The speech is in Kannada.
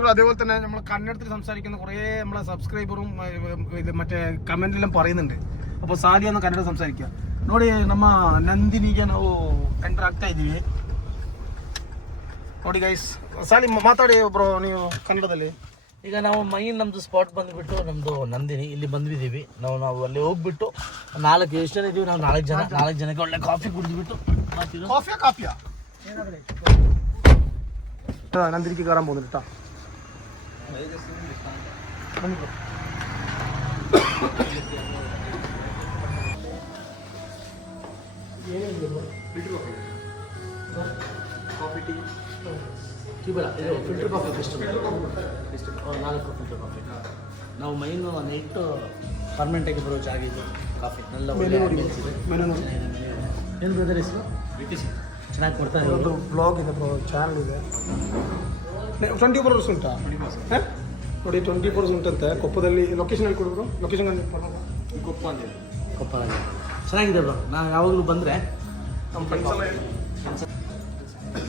സുഹൃത്തുക്കൾ, അതേപോലെ തന്നെ നമ്മൾ കന്നഡത്തിൽ സംസാരിക്കുന്ന കുറേ നമ്മളെ സബ്സ്ക്രൈബറും ഇത് മറ്റേ കമൻറ്റെല്ലാം പറയുന്നുണ്ട്. അപ്പോൾ ಸಾಲಿಯನ್ನು ಕನ್ನಡ ಸಂಸಾರಿക്കുക ನೋಡಿ. ನಮ್ಮ ನಂದಿನಿಗೆ ನಾವು ಎಂಟರ್ ಆಗ್ತಾ ಇದ್ದೀವಿ ನೋಡಿ ಗೈಸ್. ಸಾಲಿ ಮಾತಾಡಿ ಬ್ರೋ ನೀವು ಕನ್ನಡದಲ್ಲಿ. ಈಗ ನಾವು ನಮ್ಮದು ಸ್ಪಾಟ್ ಬಂದುಬಿಟ್ಟು ನಮ್ಮದು ನಂದಿನಿ, ಇಲ್ಲಿ ಬಂದ್ಬಿದ್ದೀವಿ. ನಾವು ಅಲ್ಲಿ ಹೋಗ್ಬಿಟ್ಟು ಎಷ್ಟು ಜನ ಇದ್ದೀವಿ ನಾವು, 4 ಜನಕ್ಕೆ ಒಳ್ಳೆ ಕಾಫಿ ಕುಡಿದ್ಬಿಟ್ಟು ಕಾಫಿಯಾ ನಂದಿನಿಗೆ ಗರಂ പോകുന്നുണ്ട് കേട്ടോ. ಕಾಫಿ ಟೀ ಬೇಡ, ಇದು filter coffee best. 4 filter coffee. ನಾವು ಮೈನು ನೈಟ್ ಪರ್ಮನೆಂಟಾಗಿ ಬರೋ ಜಾಗ ಇದು. ಕಾಫಿ ಎಲ್ಲ ಏನು ಬ್ರದರ್ ಹೆಸರು? ಚೆನ್ನಾಗಿ ಕೊಡ್ತಾರೆ. ಒಂದು ಬ್ಲಾಗ್ ಇದೆ ಬ್ರೋ, ಚಾನಲ್ ಇದೆ. 24 hours ಉಂಟಾ ನೋಡಿ? 24 hours ಉಂಟಂತೆ. ಕೊಪ್ಪದಲ್ಲಿ ಲೊಕೇಶನ್ ಅಲ್ಲಿ ಕೊಡೋದು. ಲೊಕೇಶನ್ ಕೊಪ್ಪ ಕೊಪ್ಪದಲ್ಲಿ ಚೆನ್ನಾಗಿದೆ ಬ್ರೋ. ನಾನು ಯಾವಾಗಲೂ ಬಂದರೆ ನಮ್ಮ ಫ್ರೆಂಡ್ಸ್ ಎಲ್ಲ